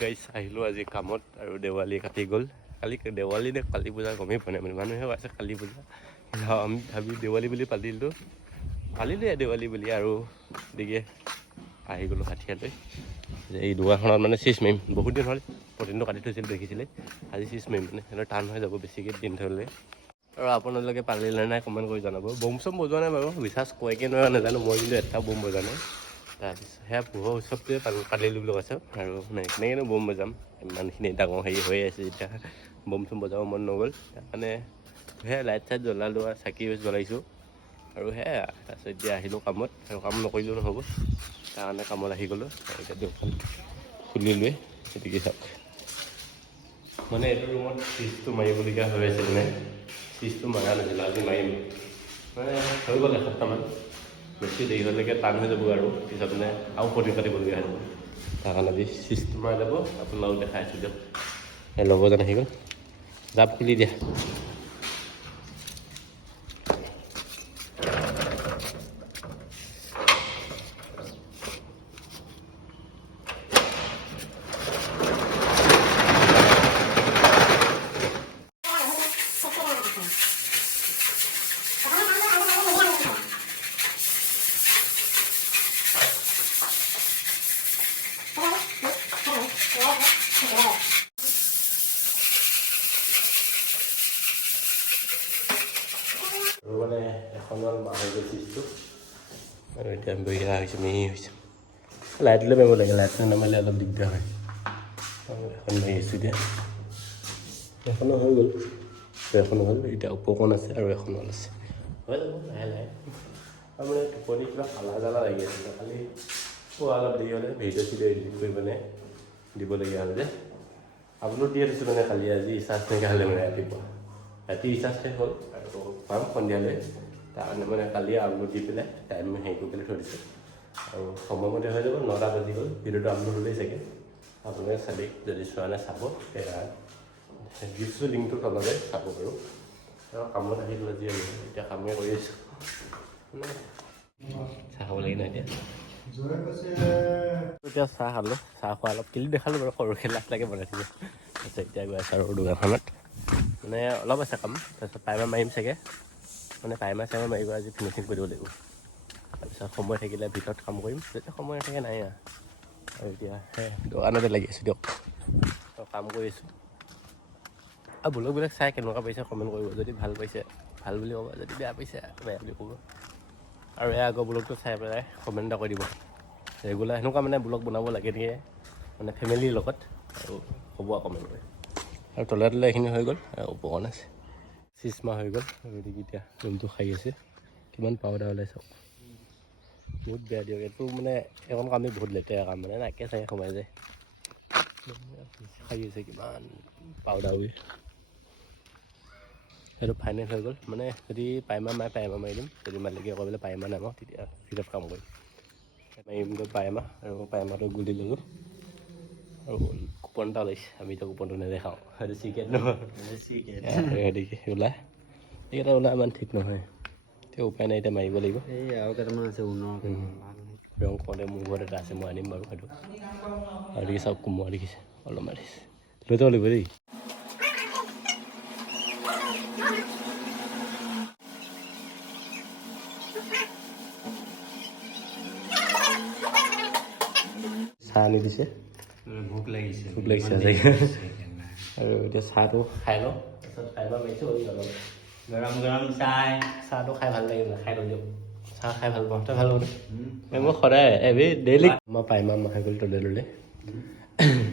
গাইছ আহিলোঁ আজি কামত আৰু দেৱালী কাটি গ'ল। কালি দেৱালী নে কালী পূজা গমেই পোৱা নাই মানে মানুহে আছে কালী পূজা, আমি ভাবি দেৱালী বুলি পাতিলোঁ দেৱালী বুলি আৰু গতিকে আহি গ'লোঁ হাঠিয়ালৈ। এই দোকানখনত মানে চিজ মাৰিম, বহুত দিন হ'ল প্ৰতিদিনটো কাটি থৈছিলোঁ দেখিছিলে, আজি চিজ মাৰিম মানে সিহঁতৰ টান হৈ যাব বেছিকৈ দিন থ'লে। আৰু আপোনালোকে পাৰিলে নাই কমেণ্ট কৰি জনাব। বম চম বজোৱা নাই বাৰু, বিশ্বাস কয়কৈ নোৱাৰা নাজানো, মই কিন্তু এটা বম বজোৱা নাই। তাৰপিছত সেয়া পোহৰ উৎসৱটোৱে পাতিলোঁ বুলি কৈছোঁ আৰু মানে কেনেকৈনো বম বজাম, ইমানখিনি ডাঙৰ হেৰি হৈ আছে যেতিয়া বম চম বজাব মন নগ'ল। মানে সেয়া লাইট চাইট জ্বলালোঁ আৰু চাকি জ্বলাইছোঁ আৰু সেয়া। তাৰপিছত এতিয়া আহিলোঁ কামত আৰু কাম নকৰিলেও নহ'ব, তাৰকাৰণে কামত আহি গ'লোঁ। এতিয়া দোকান খুলিলোৱে, গতিকে চাওক মানে এইটো ৰুমত ফ্ৰিজটো মাৰিবলগীয়া হৈ আছে, মানে ফ্ৰিজটো মাৰা নাছিলোঁ, আজি মাৰিম মানে হৈ গ'ল এসপ্তাহমান। বেছি দেৰি হ'লেকে টান হৈ যাব আৰু পিছত মানে আৰু প্ৰতি পাতিবলগীয়া হৈ যাব। তাৰ কাৰণে আজি চিজটো মাৰি ল'ব, আপোনালোকক দেখাই আছোঁ দিয়ক। এই লগৰজন আহি গ'ল, জাপ খুলি দিয়া। আৰু মানে এখনৰ মাহ হৈ গ'ল চিজটো আৰু এতিয়া বঢ়িয়া হৈছে, মিহি হৈছে। লাইটলৈ মাৰিব লাগে, লাইটলৈ নামাৰিলে অলপ দিগদাৰ হয়। এখন মাৰি আছোঁ এতিয়া, এখনো হৈ গ'ল, এখনো হ'ল, এতিয়া উপকণ আছে আৰু এখন হ'ল আছে, হৈ যাব লাহে লাহে। আৰু মানে টোপনি কিবা কালা জ্বালা লাগি আছিলে, খালি অলপ দেৰি হ'লে ভিডিঅ' চিডিঅ' এডিট কৰি মানে দিবলগীয়া হ'লে যে আপলোড দি দিছোঁ মানে খালি আজি ৰিচাৰ্জ নাইকিয়া হ'লে মানে ৰাতি ৰিচাৰ্জ শেষ হ'ল আৰু পাম সন্ধিয়ালৈ, তাৰকাৰণে মানে কালি আপলোড দি পেলাই টাইম হেৰি কৰি পেলাই থৈ দিছোঁ আৰু সময়মতে হৈ যাব। 9টা বাজি গ'ল, ভিডিঅ'টো আপলোড হ'লেই চাগে, আপোনালোকে চাবি, যদি চোৱা নাই চাব, দিছোঁ লিংকটো তলতে চাব পাৰোঁ। আৰু কামত আহি গ'ল আজি আমি, এতিয়া কামেই কৰি আছোঁ মানে চাহ খাব লাগে ন এতিয়া চাহ খালোঁ, চাহ খোৱা অলপ ক্লিপ দেখালোঁ বাৰু, সৰুকৈ লাখ লাগে বনাই থাকিব। তাৰপিছত এতিয়া গৈ আছোঁ আৰু দোকানখনত, মানে অলপ আছে কাম, তাৰপিছত প্ৰাইমাৰ মাৰিম চাগে, মানে প্ৰাইমাৰ চাইমাৰ মাৰিব আজি ফিনিচিং কৰিব লাগিব। তাৰপিছত সময় থাকিলে ভিতৰত কাম কৰিম, যেতিয়া সময় নাথাকে নাই আৰু এতিয়া সেই দোকানতে লাগি আছোঁ দিয়ক, কাম কৰি আছোঁ। আৰু ব্লগবিলাক চাই কেনেকুৱা পাইছে কমেণ্ট কৰিব, যদি ভাল পাইছে ভাল বুলি ক'ব, যদি বেয়া পাইছে বেয়া বুলি ক'ব। আৰু এই আগৰ ব্লগটো চাই পেলাই কমেণ্ট এটা কৰি দিব, ৰেগুলাৰ সেনেকুৱা মানে ব্লগ বনাব লাগে দিয়ে মানে ফেমিলিৰ লগত, আৰু হ'ব আৰু কমেণ্ট কৰি। আৰু তলে তলে এইখিনি হৈ গ'ল, আৰু উপকৰণ আছে, চিজমা হৈ গ'ল। গতিকে এতিয়া ৰুমটো খাই আছে, কিমান পাউদাৰ ওলাই চাওক, বহুত বেয়া দিয়ক এইটো মানে এখন কামেই বহুত লেতেৰা কাম, মানে নাকে চাকে সোমাই যায়, খাই আছে কিমান পাউদাৰ উৰি। সেইটো ফাইনেল হৈ গ'ল, মানে যদি প্ৰাইমাৰ মাৰি দিম, যদি মালিকে কয় বোলে প্ৰাইমাৰ নামাৰো তেতিয়া ভিতৰত কাম কৰিম, মাৰিম গৈ প্ৰাইমাৰ। আৰু প্ৰাইমাৰটো গুলি ল'লোঁ আৰু কুপন এটা ওলাইছে, আমি এতিয়া কুপনটো নেদেখাওঁ, সেইটো চিক্ৰেট নহয়, গতিকে ওলাই এইকেইটা ওলাই ইমান ঠিক নহয়, এতিয়া উপায় নাই, এতিয়া মাৰিব লাগিব। এই আৰু কেইটামান আছে ৰং কৰোঁতে মোৰ ঘৰত এটা আছে, মই আনিম বাৰু সেইটো। আৰু দেখি চাওক কোমোৰা দেখিছে অলপ মাৰিছে, লৈ যাব লাগিব দেই। চাহ আনি দিছে, ভোক লাগিছে আৰু এতিয়া চাহটো খাই লওঁ, তাৰপিছত খাই লোৱা মাৰিছোঁ অলপ গৰম চাহটো খাই ভাল লাগিল, খাই লওঁ দিয়ক। চাহ খাই ভাল পাওঁ, তই ভাল পাওঁ নে? মই সদায় ডেইলি মই প্ৰাইমাৰ মাহ হৈ গ'ল তলে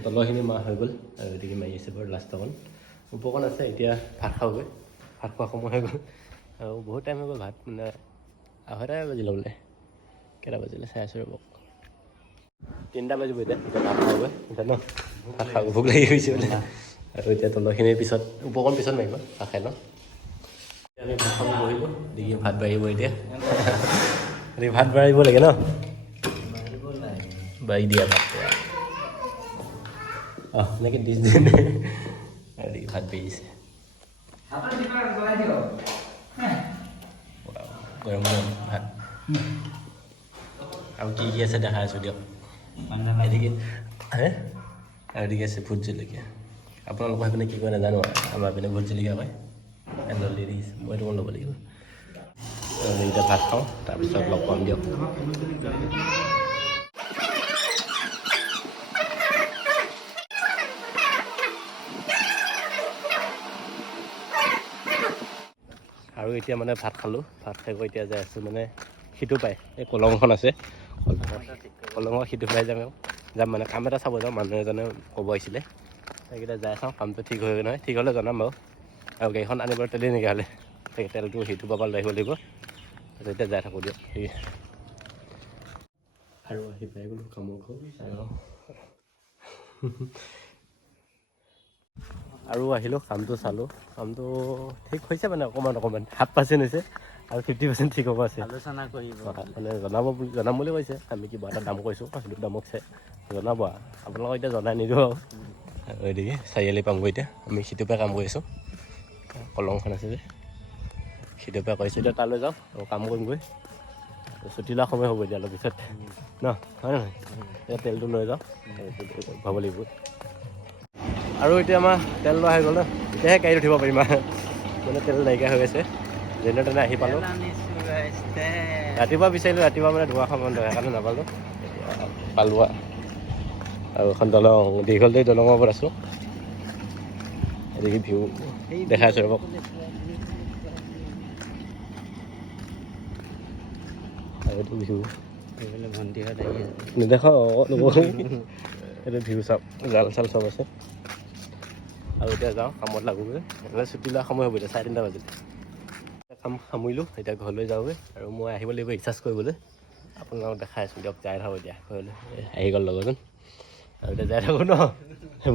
তলৰখিনি মাহ হৈ গ'ল, আৰু গতিকে মাৰি আছে বাৰু লাষ্টৰকণ, উপকৰণ আছে। এতিয়া ভাত খাওঁগৈ, ভাত খোৱা সময় হৈ গ'ল আৰু বহুত টাইম হৈ গ'ল, ভাত মানে 2:30 বাজিলে বোলে, কেইটা বাজিলে চাই আছোঁ ৰ'ব, 3টা বাজিব এতিয়া ভাত খাওঁগৈ এতিয়া ন, ভাত খাব ভোক লাগি গৈছে বোলে। আৰু এতিয়া তলৰখিনিৰ পিছত উপকৰণ পিছত মাৰিব, ভাত খাই লওঁ। আমি ভাত খাব বহিলোঁ, দেখি ভাত বাঢ়িব এতিয়া ভাত বাঢ়িব লাগে ন, বাঢ়ি দিয়া ভাত এনেকৈ ডিছ দিয়ে ভাত বাঢ়িছে, গৰম গৰম ভাত। আৰু কি কি আছে দেখাই আছোঁ দিয়ক, এদিকে আৰু এদিকে আছে ভোট জলকীয়া আপোনালোকৰ সেইপিনে কি কয় নাজানো আমাৰ পিনে ভোট জলকীয়া কয় জলদি দেখিছে মই তোমাক ল'ব লাগিব এতিয়া ভাত খাওঁ তাৰপিছত লগ পাম দিয়ক আৰু এতিয়া মানে ভাত খালোঁ ভাত খাই গৈ এতিয়া যাই আছোঁ মানে সিটো পায় এই কলংখন আছে কলঙৰ সিটো পাই যাম মানে কাম এটা চাব যাওঁ মানুহ এজনে ক'ব আহিছিলে সেইকেইটা যাই চাওঁ কামটো ঠিক হৈ নহয় ঠিক হ'লে জনাম বাৰু আৰু গাড়ীখন আনিবলৈ তেলেই নাইকিয়া হ'লে সেই তেলটো সিটো পাব লৈ আহিব লাগিব এতিয়া যাই থাকোঁ দিয়ক ঠিক আৰু আহি পাই গ'লোঁ কামৰ ঘৰ আৰু আহিলোঁ কামটো চালোঁ কামটো ঠিক হৈছে মানে অকণমান 7% হৈছে আৰু 50% ঠিক হ'ব আছে আলোচনা কৰিব মানে জনাম বুলি কৈছে আমি কিবা এটা দাম কৈছোঁ সেইটো দামক চাই জনাব আপোনালোকক এতিয়া জনাই নিদিওঁ আৰু এদিকে চাৰিআলি পামগৈ এতিয়া আমি সিটোৰ পৰা কাম কৰি আছোঁ কলংখন আছে যে সিটোৰ পৰা কৰিছোঁ এতিয়া তালৈ যাওঁ আৰু কাম কৰিমগৈ ছুটি লোৱা সময় হ'ব এতিয়া অলপ পিছত ন হয় নহয় এতিয়া তেলটো লৈ যাওঁ ভাব লাগিব আৰু এতিয়া আমাৰ তেল লোৱা হৈ গ'ল ন এতিয়াহে গাড়ীত উঠিব পাৰিম মানে তেল নাইকিয়া হৈ গৈছে যেনে তেনে আহি পালোঁ ৰাতিপুৱা বিচাৰিলোঁ ৰাতিপুৱা মানে ধোৱা সময় সেইকাৰণে নাপালোঁ পালোঁ আৰু এখন দলং দীঘলদৈ দলঙৰ ওপৰত আছোঁ এদিকে ভিউ দেখাইছোঁ ৰ'ব আৰু এইটো ভিউ ভণ্টিহঁত আহি আছে নেদেখাওঁ এইটো ভিউ চাওক জাল চাল চব আছে আৰু এতিয়া যাওঁ কামত লাগোগৈ এনেকৈ ছুটি লোৱা সময় হ'ব এতিয়া 3:30 বাজিলে কাম সামৰিলোঁ এতিয়া ঘৰলৈ যাওঁগৈ আৰু মই আহিব লাগিব ৰিচাৰ্জ কৰিবলৈ আপোনালোকক দেখাই আছোঁ দিয়ক যাই থাকোঁ এতিয়া ঘৰলৈ আহি গ'ল লগৰজন আৰু এতিয়া যাই থাকোঁ ন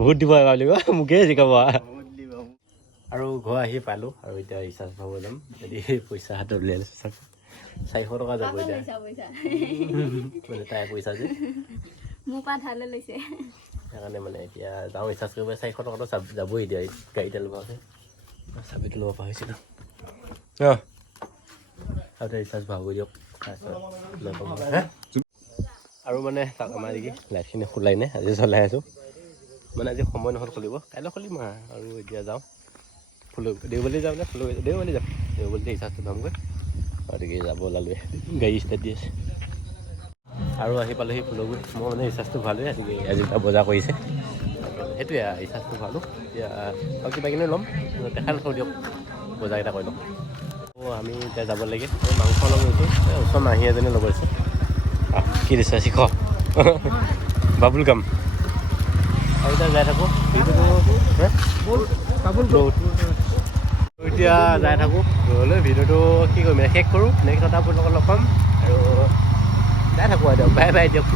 বহুত দিব লাগিব মোকেই জিকাব আৰু ঘৰ আহি পালোঁ আৰু এতিয়া ৰিচাৰ্জ ভৰাব যাম যদি পইচা হাতত উলিয়াই লৈছোঁ চাওক 400 টকা যাব এতিয়া মানে তাই পইচা যে মোৰ পৰা ধাৰলৈ লৈছে সেইকাৰণে মানে এতিয়া যাওঁ ৰিচাৰ্জ কৰিব 400 টকাটো যাবই এতিয়া গাড়ী তেল ভৰাওঁতে চাবিটো ল'ব পাহৰিছিলোঁ আৰু এতিয়া ৰিচাৰ্জ ভৰাবই দিয়ক আৰু মানে তাক আমাৰ নেকি লাইটখিনি খোলাই নাই আজি চলাই আছোঁ মানে আজি সময় নহ'ল খুলিব কাইলৈ খুলিম আৰু এতিয়া যাওঁ দেওবাৰী যাওঁ নে দেওবাৰী যাম দেওবাৰীতে ৰিচাৰ্জটো ভৰামগৈ গতিকে যাব ওলালোৱে গাড়ী ষ্টাৰ্ট দি আছে আৰু আহি পালোঁহি ফুলগুৰি মই মানে ৰিচাৰ্জটো ভৰালোৱে আজি বজাৰ কৰিছে সেইটোৱে ৰিচাৰ্জটো ভৰালোঁ এতিয়া আৰু কিবা কিনি ল'ম দেখাই নথওঁ দিয়ক বজাৰ এটা কৰি ল'ম আমি এতিয়া যাব লাগে মাংস ল'ব গৈছোঁ ওচৰ মাহী এজনী ল'ব গৈছোঁ কি দিছে শিখ বাবুল কাম আৰু এতিয়া যাই থাকোঁ এতিয়া যাই থাকোঁ ঘৰলৈ ভিডিঅ'টো কি কৰিম শেষ কৰোঁ নেক্সট এটা আপোনালোকক লগ পাম আৰু যাই থাকোঁ আৰু দিয়ক বাই বাই দিয়ক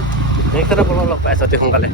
নেক্সট এটা আপোনালোকক লগ পাই আছোঁ অতি সোনকালে